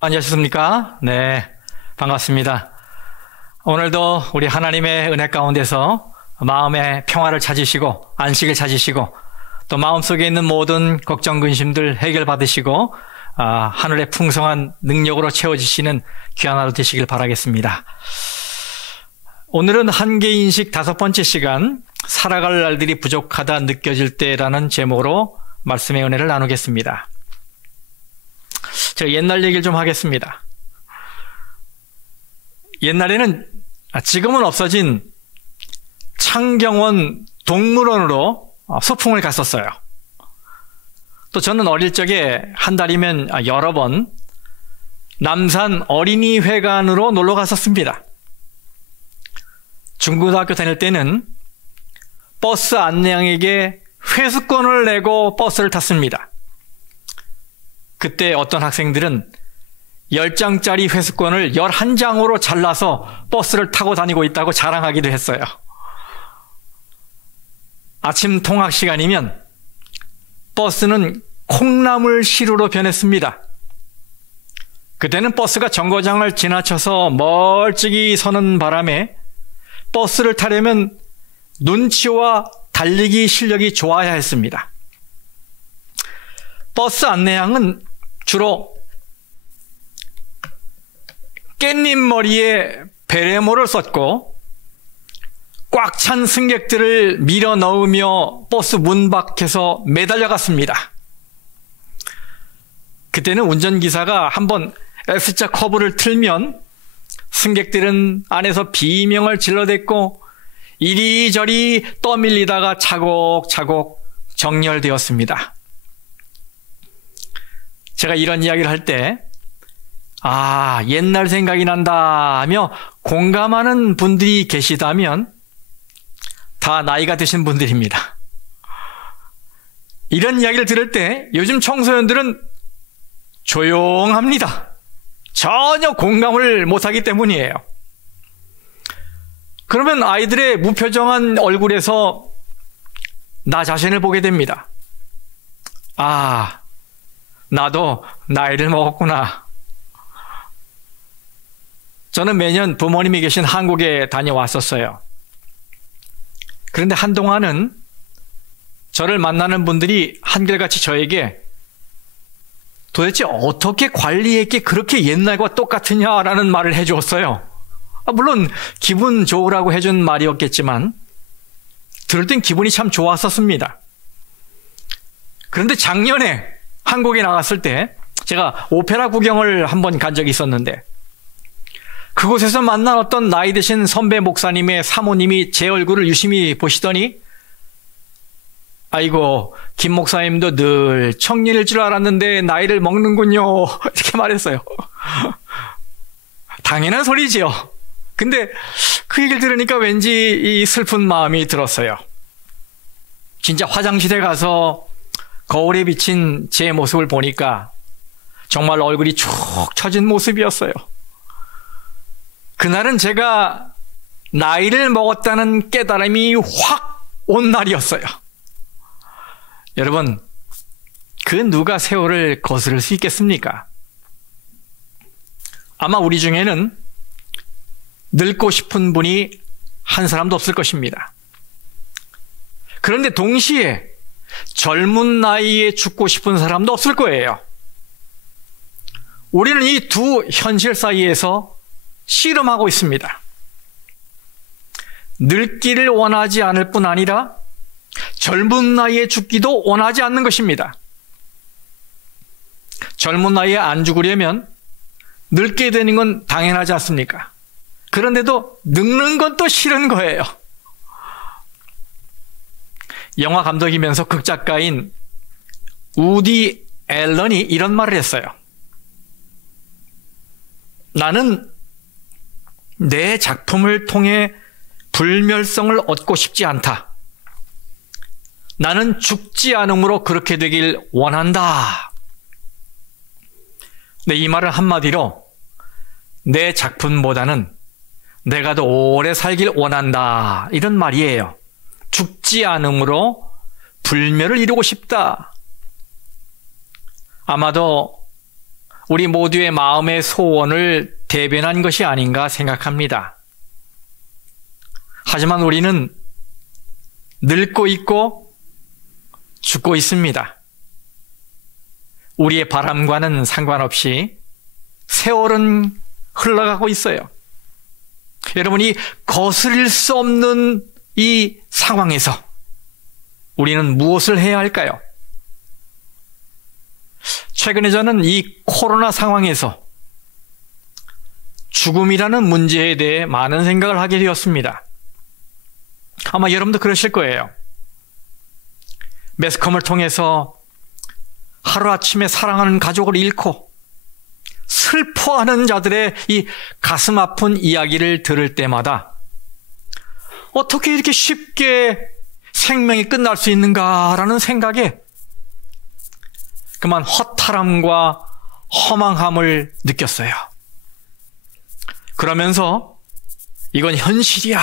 안녕하십니까? 네, 반갑습니다. 오늘도 우리 하나님의 은혜 가운데서 마음의 평화를 찾으시고 안식을 찾으시고 또 마음속에 있는 모든 걱정, 근심들 해결받으시고 하늘의 풍성한 능력으로 채워지시는 귀한 하루 되시길 바라겠습니다. 오늘은 한계인식 5번째 시간, 살아갈 날들이 부족하다 느껴질 때라는 제목으로 말씀의 은혜를 나누겠습니다. 제가 옛날 얘기를 좀 하겠습니다. 옛날에는, 지금은 없어진 창경원 동물원으로 소풍을 갔었어요. 또 저는 어릴 적에 한 달이면 여러 번 남산 어린이회관으로 놀러 갔었습니다. 중고등학교 다닐 때는 버스 안내양에게 회수권을 내고 버스를 탔습니다. 그때 어떤 학생들은 10장짜리 회수권을 11장으로 잘라서 버스를 타고 다니고 있다고 자랑하기도 했어요. 아침 통학 시간이면 버스는 콩나물 시루로 변했습니다. 그때는 버스가 정거장을 지나쳐서 멀찍이 서는 바람에 버스를 타려면 눈치와 달리기 실력이 좋아야 했습니다. 버스 안내양은 주로 깻잎 머리에 베레모를 썼고 꽉 찬 승객들을 밀어 넣으며 버스 문 밖에서 매달려 갔습니다. 그때는 운전기사가 한번 S자 커브를 틀면 승객들은 안에서 비명을 질러댔고 이리저리 떠밀리다가 차곡차곡 정렬되었습니다. 제가 이런 이야기를 할 때, 옛날 생각이 난다 하며 공감하는 분들이 계시다면 다 나이가 드신 분들입니다. 이런 이야기를 들을 때 요즘 청소년들은 조용합니다. 전혀 공감을 못하기 때문이에요. 그러면 아이들의 무표정한 얼굴에서 나 자신을 보게 됩니다. 나도 나이를 먹었구나. 저는 매년 부모님이 계신 한국에 다녀왔었어요. 그런데 한동안은 저를 만나는 분들이 한결같이 저에게 도대체 어떻게 관리했기에 그렇게 옛날과 똑같으냐라는 말을 해주었어요. 물론 기분 좋으라고 해준 말이었겠지만 들을 땐 기분이 참 좋았었습니다. 그런데 작년에 한국에 나갔을 때 제가 오페라 구경을 한번 간 적이 있었는데 그곳에서 만난 어떤 나이 드신 선배 목사님의 사모님이 제 얼굴을 유심히 보시더니 아이고 김 목사님도 늘 청년일 줄 알았는데 나이를 먹는군요 이렇게 말했어요. 당연한 소리지요. 근데 그 얘기를 들으니까 왠지 이 슬픈 마음이 들었어요. 진짜 화장실에 가서 거울에 비친 제 모습을 보니까 정말 얼굴이 축 처진 모습이었어요. 그날은 제가 나이를 먹었다는 깨달음이 확 온 날이었어요. 여러분, 그 누가 세월을 거스를 수 있겠습니까? 아마 우리 중에는 늙고 싶은 분이 한 사람도 없을 것입니다. 그런데 동시에 젊은 나이에 죽고 싶은 사람도 없을 거예요. 우리는 이 두 현실 사이에서 씨름하고 있습니다. 늙기를 원하지 않을 뿐 아니라 젊은 나이에 죽기도 원하지 않는 것입니다. 젊은 나이에 안 죽으려면 늙게 되는 건 당연하지 않습니까? 그런데도 늙는 건 또 싫은 거예요. 영화 감독이면서 극작가인 우디 앨런이 이런 말을 했어요. 나는 내 작품을 통해 불멸성을 얻고 싶지 않다. 나는 죽지 않음으로 그렇게 되길 원한다. 네, 이 말은 한마디로 내 작품보다는 내가 더 오래 살길 원한다. 이런 말이에요. 죽지 않음으로 불멸을 이루고 싶다. 아마도 우리 모두의 마음의 소원을 대변한 것이 아닌가 생각합니다. 하지만 우리는 늙고 있고 죽고 있습니다. 우리의 바람과는 상관없이 세월은 흘러가고 있어요. 여러분이 거스릴 수 없는 이 상황에서 우리는 무엇을 해야 할까요? 최근에 저는 이 코로나 상황에서 죽음이라는 문제에 대해 많은 생각을 하게 되었습니다. 아마 여러분도 그러실 거예요. 매스컴을 통해서 하루아침에 사랑하는 가족을 잃고 슬퍼하는 자들의 이 가슴 아픈 이야기를 들을 때마다 어떻게 이렇게 쉽게 생명이 끝날 수 있는가라는 생각에 그만 허탈함과 허망함을 느꼈어요. 그러면서 이건 현실이야.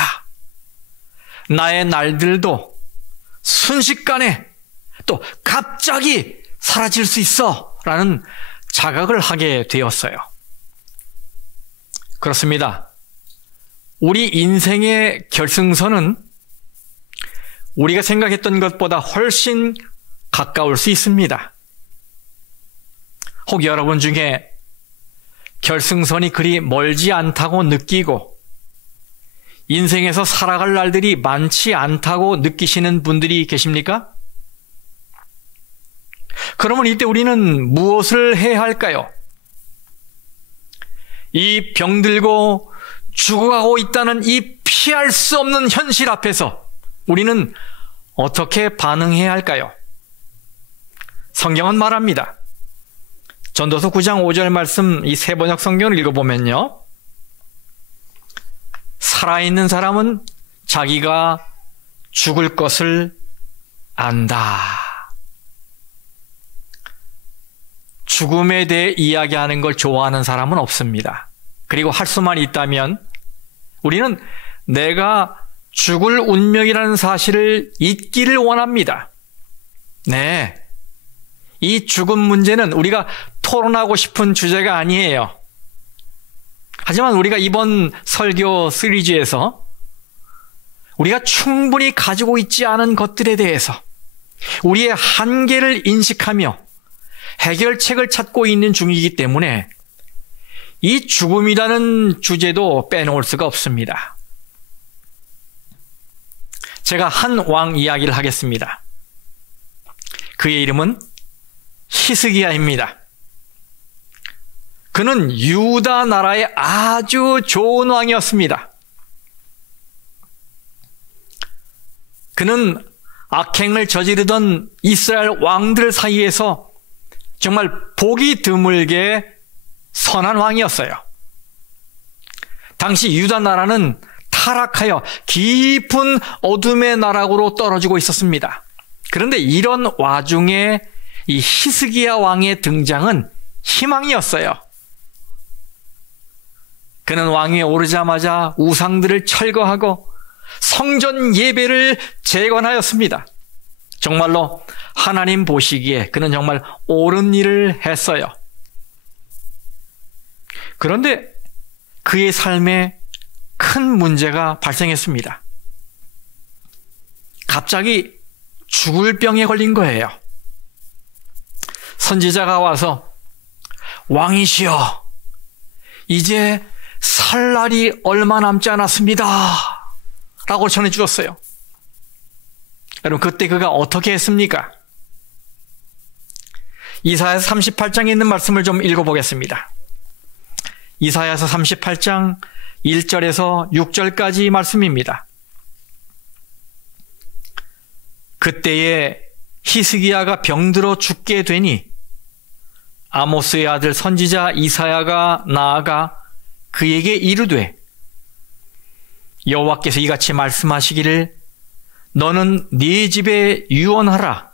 나의 날들도 순식간에 또 갑자기 사라질 수 있어 라는 자각을 하게 되었어요. 그렇습니다. 우리 인생의 결승선은 우리가 생각했던 것보다 훨씬 가까울 수 있습니다. 혹 여러분 중에 결승선이 그리 멀지 않다고 느끼고 인생에서 살아갈 날들이 많지 않다고 느끼시는 분들이 계십니까? 그러면 이때 우리는 무엇을 해야 할까요? 이 병들고 죽어가고 있다는 이 피할 수 없는 현실 앞에서 우리는 어떻게 반응해야 할까요? 성경은 말합니다. 전도서 9장 5절 말씀 이 세번역 성경을 읽어보면요. 살아있는 사람은 자기가 죽을 것을 안다. 죽음에 대해 이야기하는 걸 좋아하는 사람은 없습니다. 그리고 할 수만 있다면 우리는 내가 죽을 운명이라는 사실을 잊기를 원합니다. 네. 이 죽음 문제는 우리가 토론하고 싶은 주제가 아니에요. 하지만 우리가 이번 설교 시리즈에서 우리가 충분히 가지고 있지 않은 것들에 대해서 우리의 한계를 인식하며 해결책을 찾고 있는 중이기 때문에 이 죽음이라는 주제도 빼놓을 수가 없습니다. 제가 한 왕 이야기를 하겠습니다. 그의 이름은 히스기야입니다. 그는 유다 나라의 아주 좋은 왕이었습니다. 그는 악행을 저지르던 이스라엘 왕들 사이에서 정말 보기 드물게 선한 왕이었어요. 당시 유다 나라는 타락하여 깊은 어둠의 나락으로 떨어지고 있었습니다. 그런데 이런 와중에 이 히스기야 왕의 등장은 희망이었어요. 그는 왕위에 오르자마자 우상들을 철거하고 성전 예배를 재건하였습니다. 정말로 하나님 보시기에 그는 정말 옳은 일을 했어요. 그런데 그의 삶에 큰 문제가 발생했습니다. 갑자기 죽을 병에 걸린 거예요. 선지자가 와서 왕이시여, 이제 살 날이 얼마 남지 않았습니다 라고 전해주었어요. 여러분, 그때 그가 어떻게 했습니까? 이사야서 38장에 있는 말씀을 좀 읽어보겠습니다. 이사야서 38장 1절에서 6절까지 말씀입니다. 그때에 히스기야가 병들어 죽게 되니 아모스의 아들 선지자 이사야가 나아가 그에게 이르되, 여호와께서 이같이 말씀하시기를 너는 네 집에 유언하라.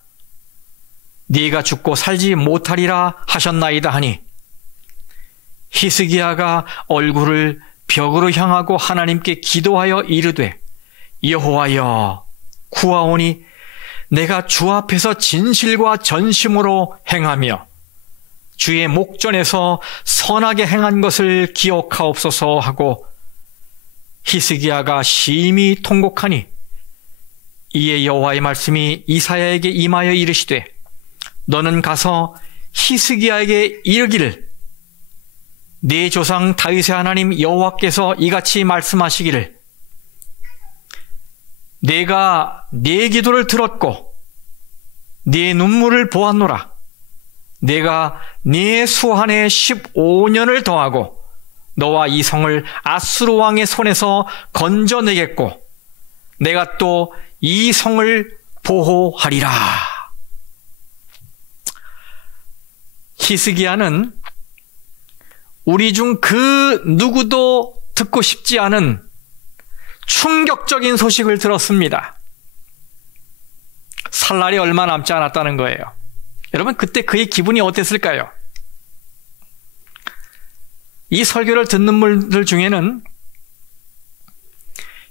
네가 죽고 살지 못하리라 하셨나이다 하니, 히스기야가 얼굴을 벽으로 향하고 하나님께 기도하여 이르되, 여호와여, 구하오니 내가 주 앞에서 진실과 전심으로 행하며 주의 목전에서 선하게 행한 것을 기억하옵소서 하고 히스기야가 심히 통곡하니 이에 여호와의 말씀이 이사야에게 임하여 이르시되 너는 가서 히스기야에게 이르기를 네 조상 다윗의 하나님 여호와께서 이같이 말씀하시기를 내가 네 기도를 들었고 네 눈물을 보았노라. 내가 네 수한에 15년을 더하고 너와 이 성을 아수르 왕의 손에서 건져내겠고 내가 또 이 성을 보호하리라. 히스기야는 우리 중 그 누구도 듣고 싶지 않은 충격적인 소식을 들었습니다. 살 날이 얼마 남지 않았다는 거예요. 여러분, 그때 그의 기분이 어땠을까요? 이 설교를 듣는 분들 중에는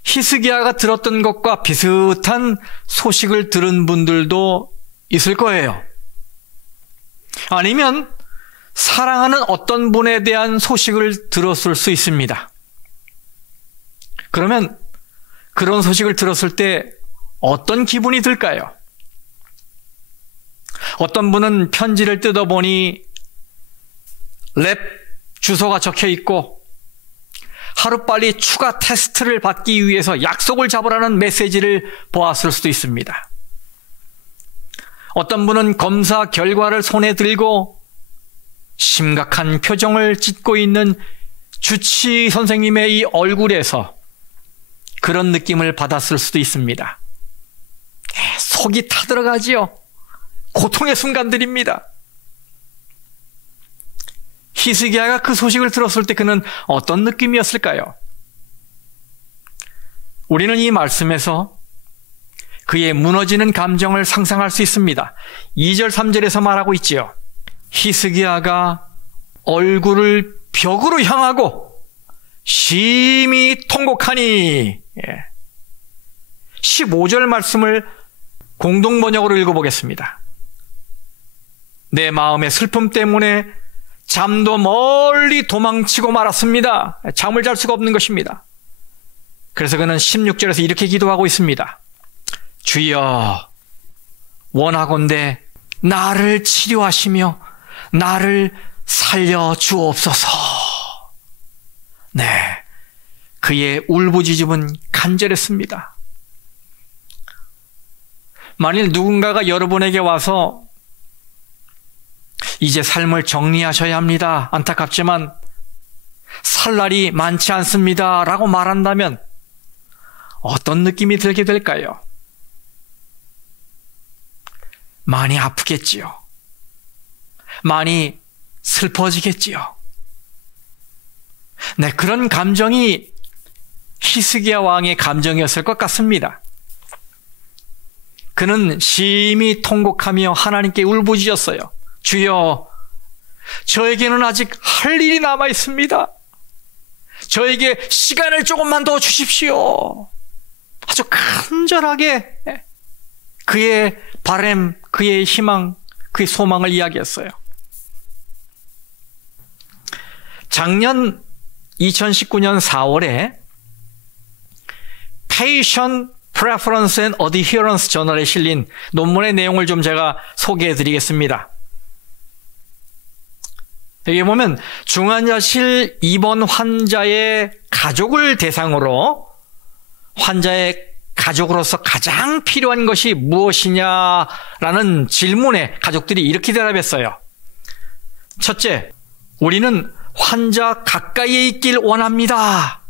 히스기야가 들었던 것과 비슷한 소식을 들은 분들도 있을 거예요. 아니면 사랑하는 어떤 분에 대한 소식을 들었을 수 있습니다. 그러면 그런 소식을 들었을 때 어떤 기분이 들까요? 어떤 분은 편지를 뜯어보니 랩 주소가 적혀 있고 하루빨리 추가 테스트를 받기 위해서 약속을 잡으라는 메시지를 보았을 수도 있습니다. 어떤 분은 검사 결과를 손에 들고 심각한 표정을 짓고 있는 주치 선생님의 이 얼굴에서 그런 느낌을 받았을 수도 있습니다. 속이 타들어가지요. 고통의 순간들입니다. 히스기야가 그 소식을 들었을 때 그는 어떤 느낌이었을까요? 우리는 이 말씀에서 그의 무너지는 감정을 상상할 수 있습니다. 2절 3절에서 말하고 있지요. 히스기야가 얼굴을 벽으로 향하고 심히 통곡하니. 15절 말씀을 공동번역으로 읽어보겠습니다. 내 마음의 슬픔 때문에 잠도 멀리 도망치고 말았습니다. 잠을 잘 수가 없는 것입니다. 그래서 그는 16절에서 이렇게 기도하고 있습니다. 주여, 원하건대 나를 치료하시며 나를 살려 주옵소서. 네, 그의 울부짖음은 간절했습니다. 만일 누군가가 여러분에게 와서 이제 삶을 정리하셔야 합니다. 안타깝지만 살 날이 많지 않습니다. 라고 말한다면 어떤 느낌이 들게 될까요? 많이 아프겠지요. 많이 슬퍼지겠지요. 네, 그런 감정이 히스기야 왕의 감정이었을 것 같습니다. 그는 심히 통곡하며 하나님께 울부짖었어요. 주여, 저에게는 아직 할 일이 남아 있습니다. 저에게 시간을 조금만 더 주십시오. 아주 간절하게 그의 바람, 그의 희망, 그의 소망을 이야기했어요. 작년 2019년 4월에 Patient Preference and Adherence 저널에 실린 논문의 내용을 좀 제가 소개해 드리겠습니다. 여기 보면 중환자실 입원 환자의 가족을 대상으로 환자의 가족으로서 가장 필요한 것이 무엇이냐라는 질문에 가족들이 이렇게 대답했어요. 첫째, 우리는 환자 가까이에 있길 원합니다.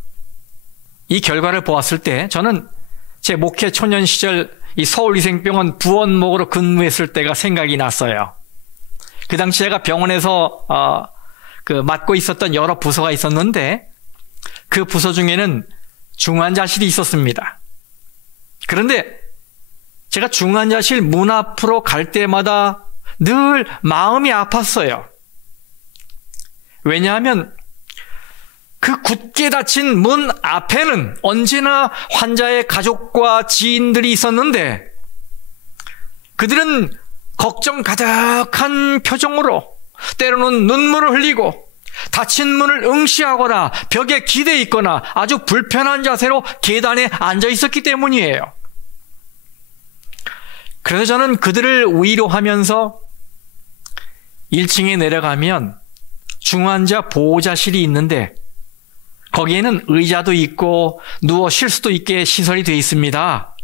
이 결과를 보았을 때 저는 제 목회 초년 시절 이 서울위생병원 부원목으로 근무했을 때가 생각이 났어요. 그 당시 제가 병원에서 맡고 있었던 여러 부서가 있었는데 그 부서 중에는 중환자실이 있었습니다. 그런데 제가 중환자실 문 앞으로 갈 때마다 늘 마음이 아팠어요. 왜냐하면 그 굳게 닫힌 문 앞에는 언제나 환자의 가족과 지인들이 있었는데 그들은 걱정 가득한 표정으로 때로는 눈물을 흘리고 닫힌 문을 응시하거나 벽에 기대 있거나 아주 불편한 자세로 계단에 앉아 있었기 때문이에요. 그래서 저는 그들을 위로하면서 1층에 내려가면 중환자 보호자실이 있는데 거기에는 의자도 있고 누워 쉴 수도 있게 시설이 되어 있습니다.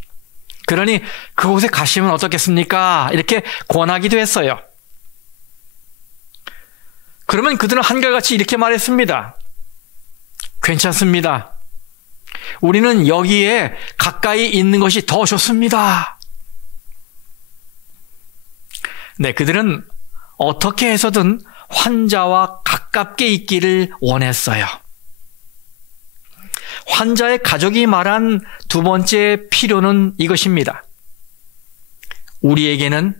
그러니 그곳에 가시면 어떻겠습니까? 이렇게 권하기도 했어요. 그러면 그들은 한결같이 이렇게 말했습니다. 괜찮습니다. 우리는 여기에 가까이 있는 것이 더 좋습니다. 네, 그들은 어떻게 해서든 환자와 가깝게 있기를 원했어요. 환자의 가족이 말한 두 번째 필요는 이것입니다. 우리에게는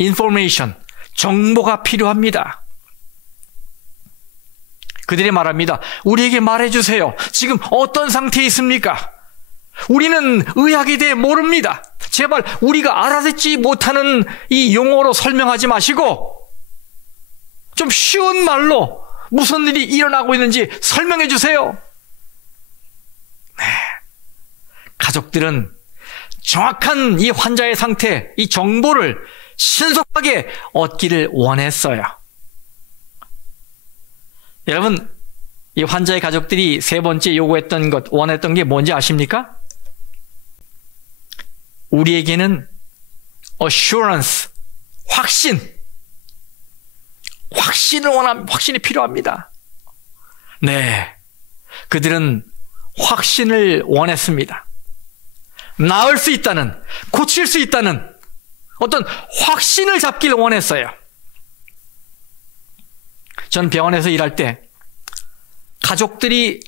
information, 정보가 필요합니다. 그들이 말합니다. 우리에게 말해주세요. 지금 어떤 상태에 있습니까? 우리는 의학에 대해 모릅니다. 제발 우리가 알아듣지 못하는 이 용어로 설명하지 마시고 좀 쉬운 말로 무슨 일이 일어나고 있는지 설명해 주세요. 네. 가족들은 정확한 이 환자의 상태, 이 정보를 신속하게 얻기를 원했어요. 여러분, 이 환자의 가족들이 세 번째 요구했던 것, 원했던 게 뭔지 아십니까? 우리에게는 assurance, 확신이 필요합니다. 네, 그들은 확신을 원했습니다. 나을 수 있다는, 고칠 수 있다는 어떤 확신을 잡기를 원했어요. 전 병원에서 일할 때 가족들이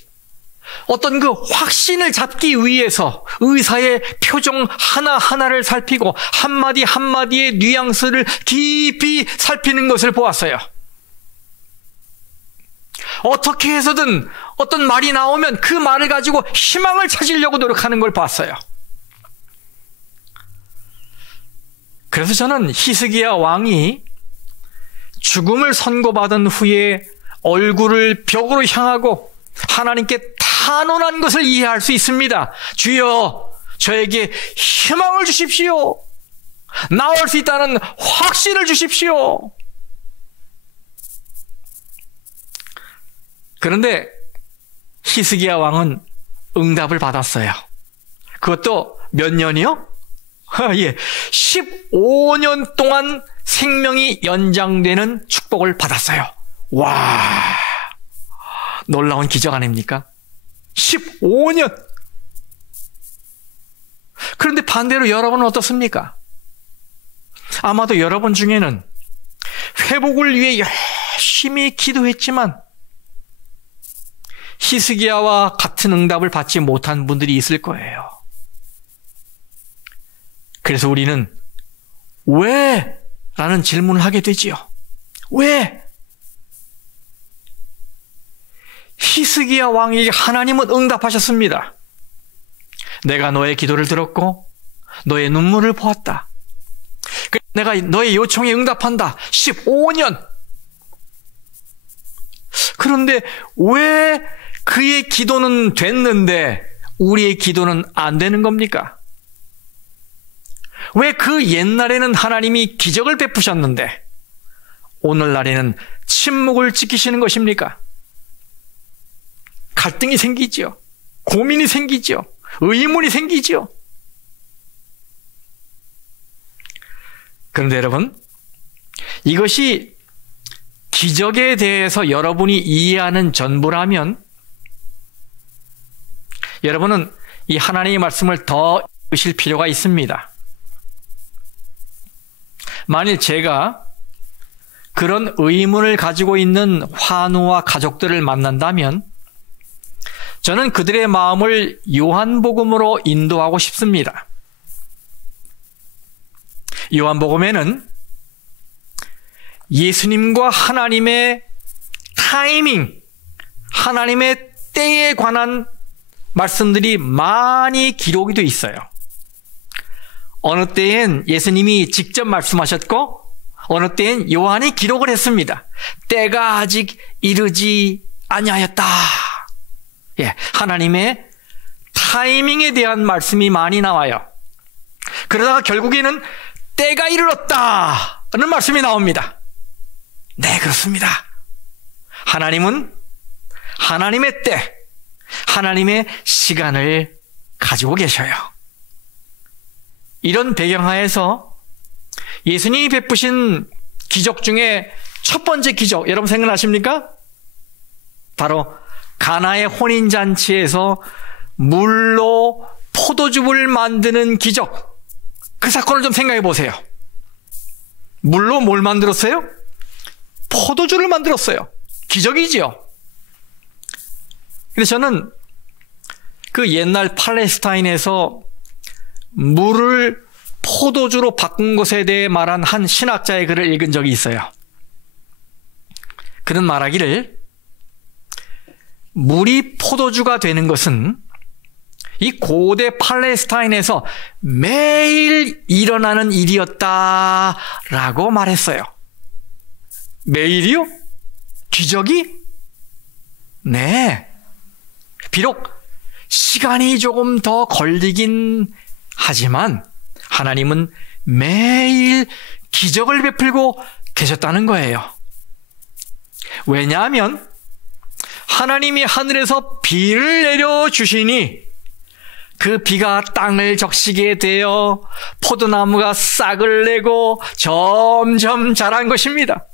어떤 그 확신을 잡기 위해서 의사의 표정 하나하나를 살피고 한마디 한마디의 뉘앙스를 깊이 살피는 것을 보았어요. 어떻게 해서든 어떤 말이 나오면 그 말을 가지고 희망을 찾으려고 노력하는 걸 봤어요. 그래서 저는 히스기야 왕이 죽음을 선고받은 후에 얼굴을 벽으로 향하고 하나님께 탄원한 것을 이해할 수 있습니다. 주여, 저에게 희망을 주십시오. 나을 수 있다는 확신을 주십시오. 그런데 히스기야 왕은 응답을 받았어요. 그것도 몇 년이요? 15년 동안 생명이 연장되는 축복을 받았어요. 와, 놀라운 기적 아닙니까? 15년. 그런데 반대로 여러분은 어떻습니까? 아마도 여러분 중에는 회복을 위해 열심히 기도했지만 히스기야와 같은 응답을 받지 못한 분들이 있을 거예요. 그래서 우리는 왜? 라는 질문을 하게 되지요. 왜? 히스기야 왕에게 하나님은 응답하셨습니다. 내가 너의 기도를 들었고 너의 눈물을 보았다. 내가 너의 요청에 응답한다. 15년. 그런데 왜 그의 기도는 됐는데 우리의 기도는 안 되는 겁니까? 왜 그 옛날에는 하나님이 기적을 베푸셨는데 오늘날에는 침묵을 지키시는 것입니까? 갈등이 생기지요. 고민이 생기지요. 의문이 생기지요. 그런데 여러분, 이것이 기적에 대해서 여러분이 이해하는 전부라면 여러분은 이 하나님의 말씀을 더 읽으실 필요가 있습니다. 만일 제가 그런 의문을 가지고 있는 환우와 가족들을 만난다면 저는 그들의 마음을 요한복음으로 인도하고 싶습니다. 요한복음에는 예수님과 하나님의 타이밍, 하나님의 때에 관한 말씀들이 많이 기록이 되어 있어요. 어느 때엔 예수님이 직접 말씀하셨고 어느 때엔 요한이 기록을 했습니다. 때가 아직 이르지 아니하였다. 예, 하나님의 타이밍에 대한 말씀이 많이 나와요. 그러다가 결국에는 때가 이르렀다는 말씀이 나옵니다. 네, 그렇습니다. 하나님은 하나님의 때, 하나님의 시간을 가지고 계셔요. 이런 배경하에서 예수님이 베푸신 기적 중에 첫 번째 기적, 여러분 생각나십니까? 바로 가나의 혼인잔치에서 물로 포도즙을 만드는 기적. 그 사건을 좀 생각해 보세요. 물로 뭘 만들었어요? 포도주를 만들었어요. 기적이지요. 근데 저는 그 옛날 팔레스타인에서 물을 포도주로 바꾼 것에 대해 말한 한 신학자의 글을 읽은 적이 있어요. 그는 말하기를 물이 포도주가 되는 것은 이 고대 팔레스타인에서 매일 일어나는 일이었다라고 말했어요. 매일이요? 기적이? 네. 비록 시간이 조금 더 걸리긴 하지만 하나님은 매일 기적을 베풀고 계셨다는 거예요. 왜냐하면 하나님이 하늘에서 비를 내려주시니 그 비가 땅을 적시게 되어 포도나무가 싹을 내고 점점 자란 것입니다.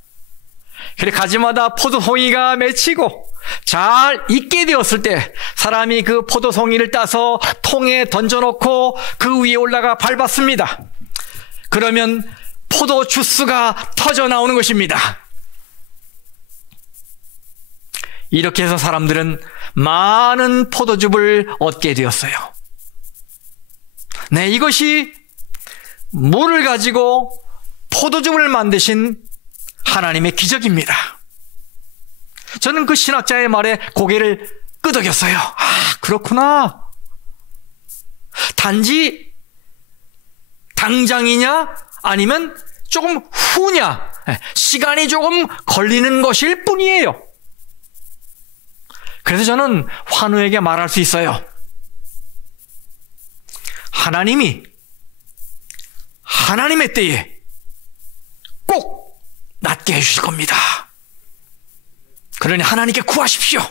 그래 가지마다 포도송이가 맺히고 잘 익게 되었을 때 사람이 그 포도송이를 따서 통에 던져놓고 그 위에 올라가 밟았습니다. 그러면 포도 주스가 터져 나오는 것입니다. 이렇게 해서 사람들은 많은 포도즙을 얻게 되었어요. 네, 이것이 물을 가지고 포도즙을 만드신 하나님의 기적입니다. 저는 그 신학자의 말에 고개를 끄덕였어요. 아, 그렇구나. 단지 당장이냐 아니면 조금 후냐, 시간이 조금 걸리는 것일 뿐이에요. 그래서 저는 환우에게 말할 수 있어요. 하나님이 하나님의 때에 꼭 낫게 해주실 겁니다. 그러니 하나님께 구하십시오.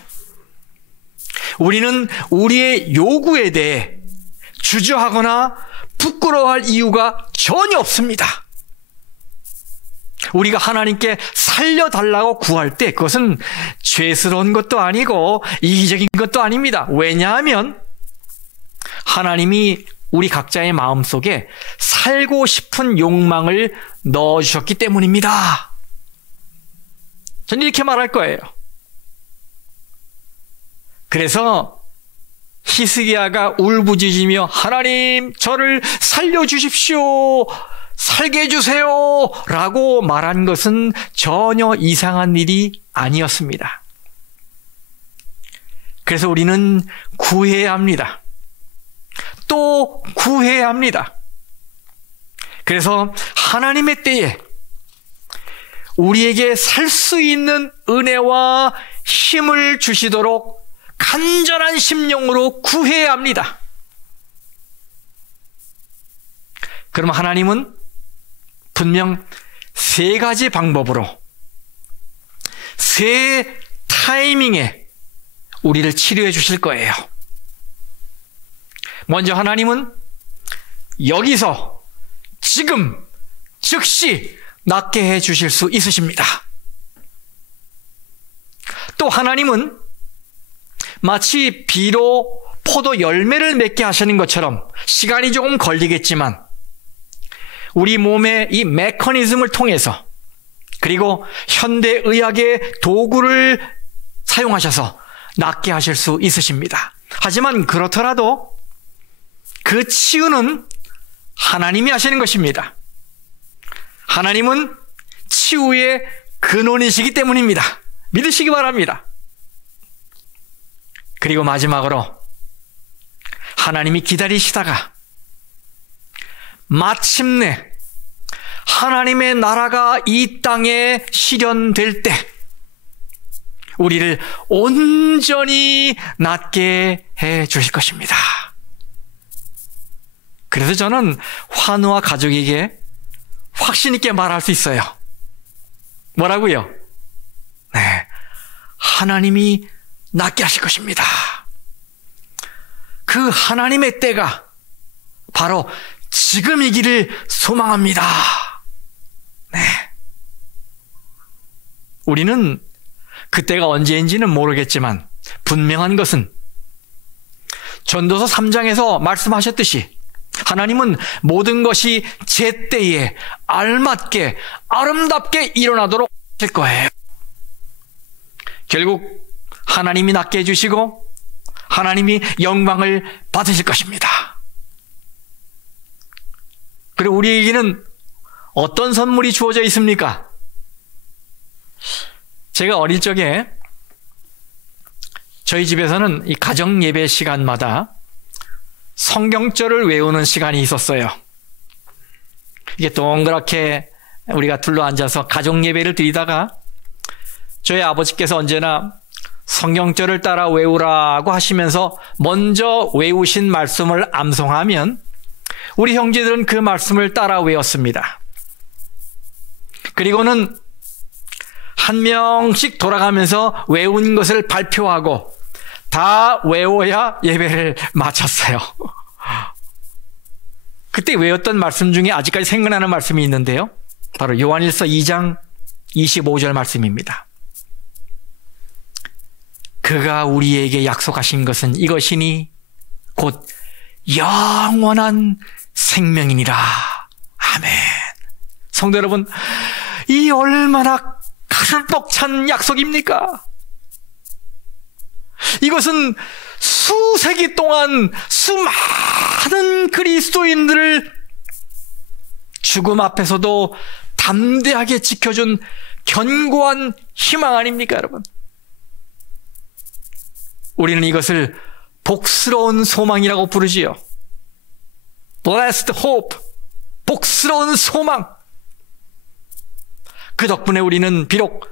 우리는 우리의 요구에 대해 주저하거나 부끄러워할 이유가 전혀 없습니다. 우리가 하나님께 살려달라고 구할 때 그것은 죄스러운 것도 아니고 이기적인 것도 아닙니다. 왜냐하면 하나님이 우리 각자의 마음속에 살고 싶은 욕망을 넣어주셨기 때문입니다. 저는 이렇게 말할 거예요. 그래서 히스기야가 울부짖으며 하나님 저를 살려주십시오, 살게 해주세요 라고 말한 것은 전혀 이상한 일이 아니었습니다. 그래서 우리는 구해야 합니다. 또 구해야 합니다. 그래서 하나님의 때에 우리에게 살 수 있는 은혜와 힘을 주시도록 간절한 심령으로 구해야 합니다. 그럼 하나님은 분명 세 가지 방법으로 세 타이밍에 우리를 치료해 주실 거예요. 먼저 하나님은 여기서 지금 즉시 낫게 해 주실 수 있으십니다. 또 하나님은 마치 비로 포도 열매를 맺게 하시는 것처럼 시간이 조금 걸리겠지만 우리 몸의 이 메커니즘을 통해서 그리고 현대의학의 도구를 사용하셔서 낫게 하실 수 있으십니다. 하지만 그렇더라도 그 치유는 하나님이 하시는 것입니다. 하나님은 치유의 근원이시기 때문입니다. 믿으시기 바랍니다. 그리고 마지막으로 하나님이 기다리시다가 마침내 하나님의 나라가 이 땅에 실현될 때 우리를 온전히 낫게 해 주실 것입니다. 그래서 저는 환우와 가족에게 확신 있게 말할 수 있어요. 뭐라고요? 네, 하나님이 낫게 하실 것입니다. 그 하나님의 때가 바로 지금이기를 소망합니다. 네. 우리는 그때가 언제인지는 모르겠지만 분명한 것은 전도서 3장에서 말씀하셨듯이 하나님은 모든 것이 제 때에 알맞게 아름답게 일어나도록 하실 거예요. 결국 하나님이 낫게 해주시고 하나님이 영광을 받으실 것입니다. 그리고 우리에게는 어떤 선물이 주어져 있습니까? 제가 어릴 적에 저희 집에서는 이 가정 예배 시간마다 성경절을 외우는 시간이 있었어요. 이게 동그랗게 우리가 둘러앉아서 가정 예배를 드리다가 저희 아버지께서 언제나 성경절을 따라 외우라고 하시면서 먼저 외우신 말씀을 암송하면 우리 형제들은 그 말씀을 따라 외웠습니다. 그리고는 한 명씩 돌아가면서 외운 것을 발표하고 다 외워야 예배를 마쳤어요. 그때 외웠던 말씀 중에 아직까지 생각나는 말씀이 있는데요. 바로 요한일서 2장 25절 말씀입니다. 그가 우리에게 약속하신 것은 이것이니 곧 영원한 생명이니라. 아멘. 성도 여러분, 이 얼마나 가슴 벅찬 약속입니까? 이것은 수세기 동안 수많은 그리스도인들을 죽음 앞에서도 담대하게 지켜준 견고한 희망 아닙니까, 여러분? 우리는 이것을 복스러운 소망이라고 부르지요. Blessed hope, 복스러운 소망. 그 덕분에 우리는 비록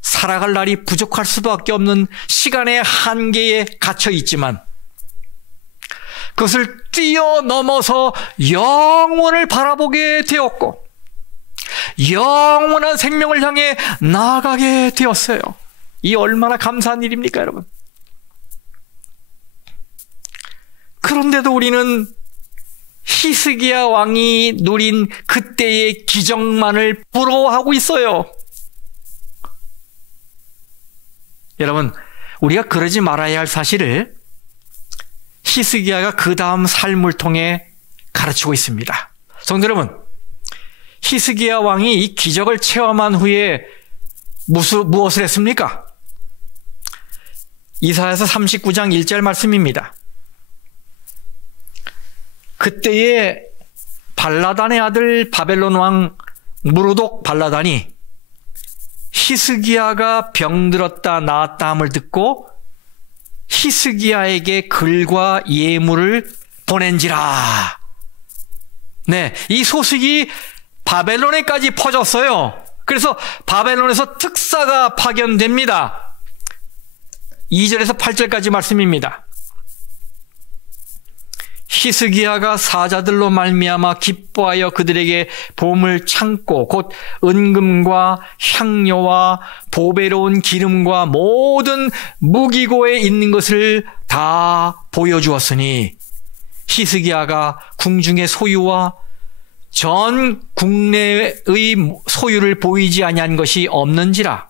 살아갈 날이 부족할 수밖에 없는 시간의 한계에 갇혀 있지만 그것을 뛰어넘어서 영원을 바라보게 되었고 영원한 생명을 향해 나아가게 되었어요. 이 얼마나 감사한 일입니까, 여러분? 그런데도 우리는 히스기야 왕이 누린 그때의 기적만을 부러워하고 있어요. 여러분, 우리가 그러지 말아야 할 사실을 히스기야가 그 다음 삶을 통해 가르치고 있습니다. 성도 여러분, 히스기야 왕이 이 기적을 체험한 후에 무엇을 했습니까? 이사야서 39장 1절 말씀입니다. 그때에 발라단의 아들 바벨론 왕 무르독 발라단이 히스기야가 병들었다 나았다 함을 듣고 히스기야에게 글과 예물을 보낸지라. 네, 이 소식이 바벨론에까지 퍼졌어요. 그래서 바벨론에서 특사가 파견됩니다. 2절에서 8절까지 말씀입니다. 히스기야가 사자들로 말미암아 기뻐하여 그들에게 보물 창고 곧 은금과 향료와 보배로운 기름과 모든 무기고에 있는 것을 다 보여주었으니 히스기야가 궁중의 소유와 전 국내의 소유를 보이지 아니한 것이 없는지라.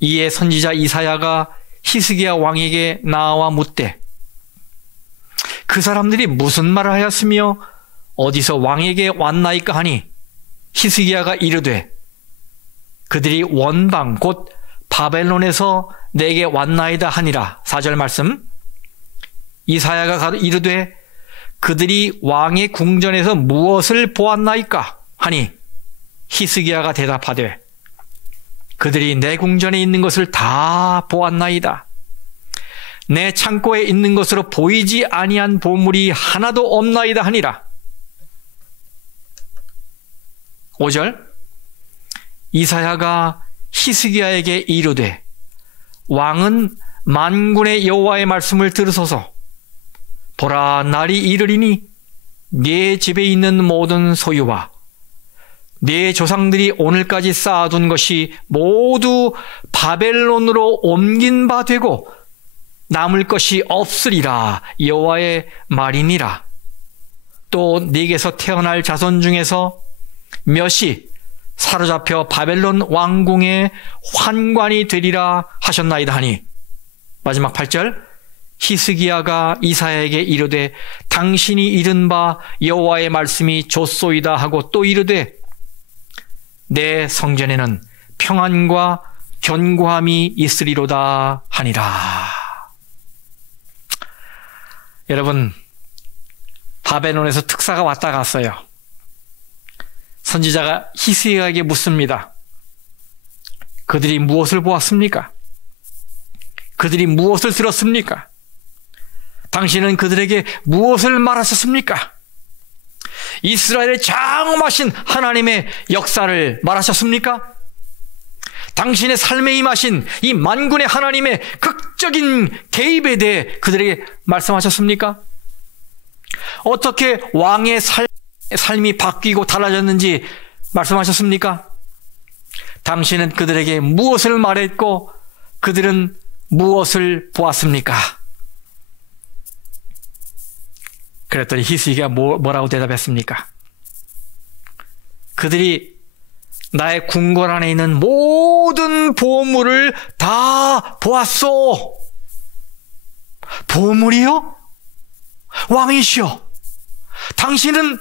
이에 선지자 이사야가 히스기야 왕에게 나와 묻되 그 사람들이 무슨 말을 하였으며 어디서 왕에게 왔나이까 하니 히스기야가 이르되 그들이 원방 곧 바벨론에서 내게 왔나이다 하니라. 4절 말씀. 이사야가 이르되 그들이 왕의 궁전에서 무엇을 보았나이까 하니 히스기야가 대답하되 그들이 내 궁전에 있는 것을 다 보았나이다. 내 창고에 있는 것으로 보이지 아니한 보물이 하나도 없나이다 하니라. 5절 이사야가 히스기야에게 이르되 왕은 만군의 여호와의 말씀을 들으소서. 보라, 날이 이르리니 네 집에 있는 모든 소유와 네 조상들이 오늘까지 쌓아둔 것이 모두 바벨론으로 옮긴 바 되고 남을 것이 없으리라. 여호와의 말이니라. 또 네게서 태어날 자손 중에서 몇이 사로잡혀 바벨론 왕궁의 환관이 되리라 하셨나이다 하니. 마지막 8절 히스기야가 이사야에게 이르되 당신이 이른 바 여호와의 말씀이 좋소이다 하고 또 이르되 내 성전에는 평안과 견고함이 있으리로다 하니라. 여러분, 바벨론에서 특사가 왔다 갔어요. 선지자가 히스기야에게 묻습니다. 그들이 무엇을 보았습니까? 그들이 무엇을 들었습니까? 당신은 그들에게 무엇을 말하셨습니까? 이스라엘의 장엄하신 하나님의 역사를 말하셨습니까? 당신의 삶에 임하신 이 만군의 하나님의 극적인 개입에 대해 그들에게 말씀하셨습니까? 어떻게 왕의 삶이 바뀌고 달라졌는지 말씀하셨습니까? 당신은 그들에게 무엇을 말했고 그들은 무엇을 보았습니까? 그랬더니 히스기야가 뭐라고 대답했습니까? 그들이 나의 궁궐 안에 있는 모든 보물을 다 보았소. 보물이요? 왕이시여, 당신은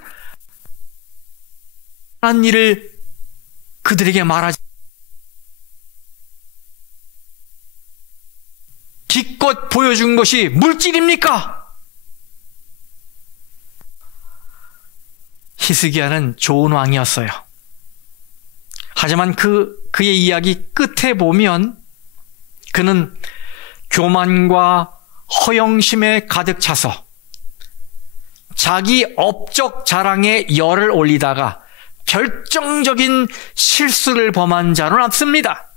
한 일을 그들에게 말하지 기껏 보여준 것이 물질입니까? 히스기야는 좋은 왕이었어요. 하지만 그의 이야기 끝에 보면 그는 교만과 허영심에 가득 차서 자기 업적 자랑에 열을 올리다가 결정적인 실수를 범한 자는 없습니다.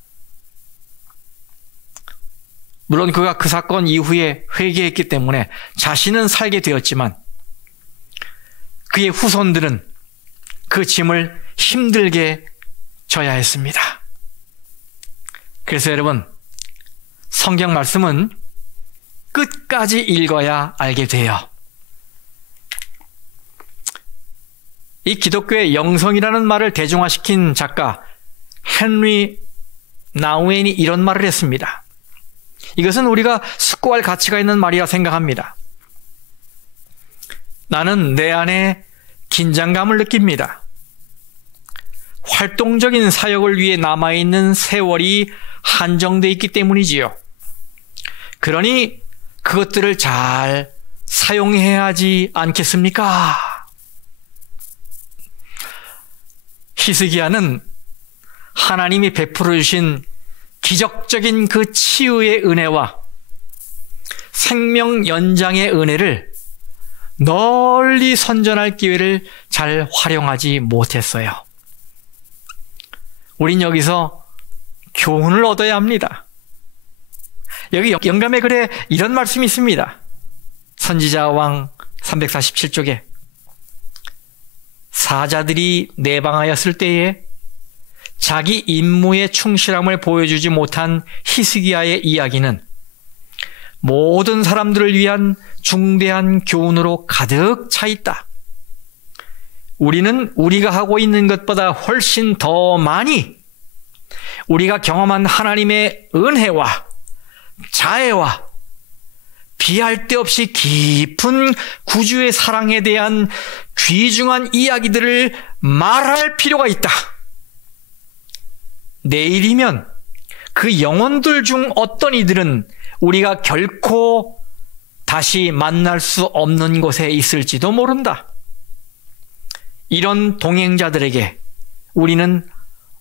물론 그가 그 사건 이후에 회개했기 때문에 자신은 살게 되었지만 그의 후손들은 그 짐을 힘들게 져야 했습니다. 그래서 여러분, 성경 말씀은 끝까지 읽어야 알게 돼요. 이 기독교의 영성이라는 말을 대중화시킨 작가 헨리 나우엔이 이런 말을 했습니다. 이것은 우리가 숙고할 가치가 있는 말이라 생각합니다. 나는 내 안에 긴장감을 느낍니다. 활동적인 사역을 위해 남아있는 세월이 한정되어 있기 때문이지요. 그러니 그것들을 잘 사용해야 하지 않겠습니까? 히스기야는 하나님이 베풀어 주신 기적적인 그 치유의 은혜와 생명 연장의 은혜를 널리 선전할 기회를 잘 활용하지 못했어요. 우린 여기서 교훈을 얻어야 합니다. 여기 영감의 글에 이런 말씀이 있습니다. 선지자 왕 347쪽에 사자들이 내방하였을 때에 자기 임무에 충실함을 보여주지 못한 히스기야의 이야기는 모든 사람들을 위한 중대한 교훈으로 가득 차 있다. 우리는 우리가 하고 있는 것보다 훨씬 더 많이 우리가 경험한 하나님의 은혜와 자애와 비할 데 없이 깊은 구주의 사랑에 대한 귀중한 이야기들을 말할 필요가 있다. 내일이면 그 영혼들 중 어떤 이들은 우리가 결코 다시 만날 수 없는 곳에 있을지도 모른다. 이런 동행자들에게 우리는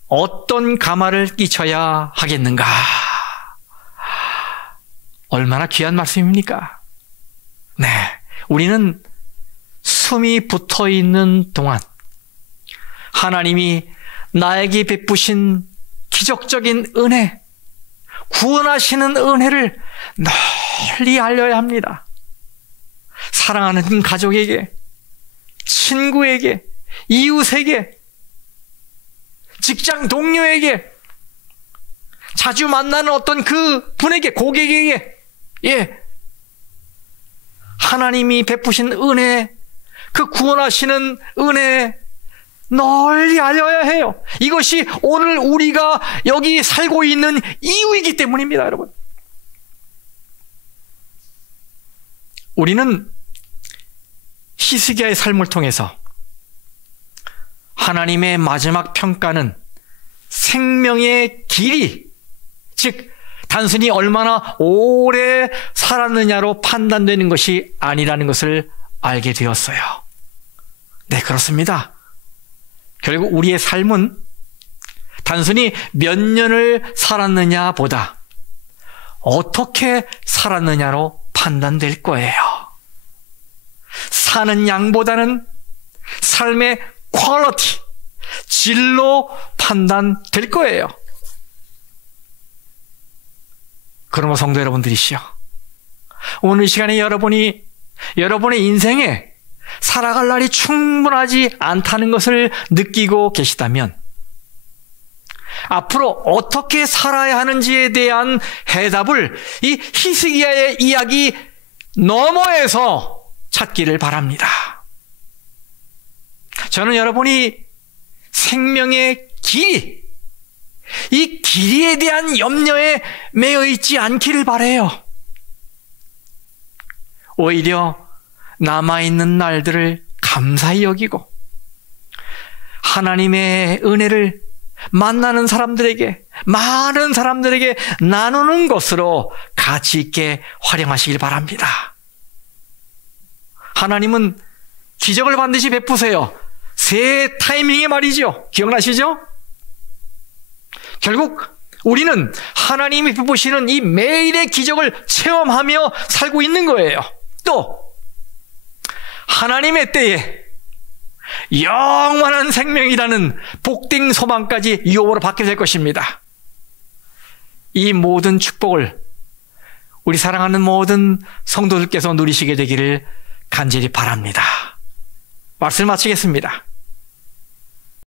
어떤 감화를 끼쳐야 하겠는가? 얼마나 귀한 말씀입니까? 네, 우리는 숨이 붙어 있는 동안 하나님이 나에게 베푸신 기적적인 은혜, 구원하시는 은혜를 널리 알려야 합니다. 사랑하는 가족에게, 친구에게, 이웃에게, 직장 동료에게, 자주 만나는 어떤 그 분에게, 고객에게, 하나님이 베푸신 은혜, 그 구원하시는 은혜 널리 알려야 해요. 이것이 오늘 우리가 여기 살고 있는 이유이기 때문입니다, 여러분. 우리는 히스기야의 삶을 통해서 하나님의 마지막 평가는 생명의 길이, 즉 단순히 얼마나 오래 살았느냐로 판단되는 것이 아니라는 것을 알게 되었어요. 네, 그렇습니다. 결국 우리의 삶은 단순히 몇 년을 살았느냐보다 어떻게 살았느냐로 판단될 거예요. 사는 양보다는 삶의 퀄리티, 질로 판단될 거예요. 그러므로 성도 여러분들이시여, 오늘 이 시간에 여러분이 여러분의 인생에 살아갈 날이 충분하지 않다는 것을 느끼고 계시다면 앞으로 어떻게 살아야 하는지에 대한 해답을 이 히스기야의 이야기 너머에서 찾기를 바랍니다. 저는 여러분이 생명의 길, 이 길이에 대한 염려에 매여 있지 않기를 바라요. 오히려 남아있는 날들을 감사히 여기고 하나님의 은혜를 만나는 사람들에게, 많은 사람들에게 나누는 것으로 가치 있게 활용하시길 바랍니다. 하나님은 기적을 반드시 베푸세요. 새 타이밍에 말이죠. 기억나시죠? 결국 우리는 하나님이 베푸시는 이 매일의 기적을 체험하며 살고 있는 거예요. 또 하나님의 때에 영원한 생명이라는 복된 소망까지 유업으로 받게 될 것입니다. 이 모든 축복을 우리 사랑하는 모든 성도들께서 누리시게 되기를 간절히 바랍니다. 말씀 마치겠습니다.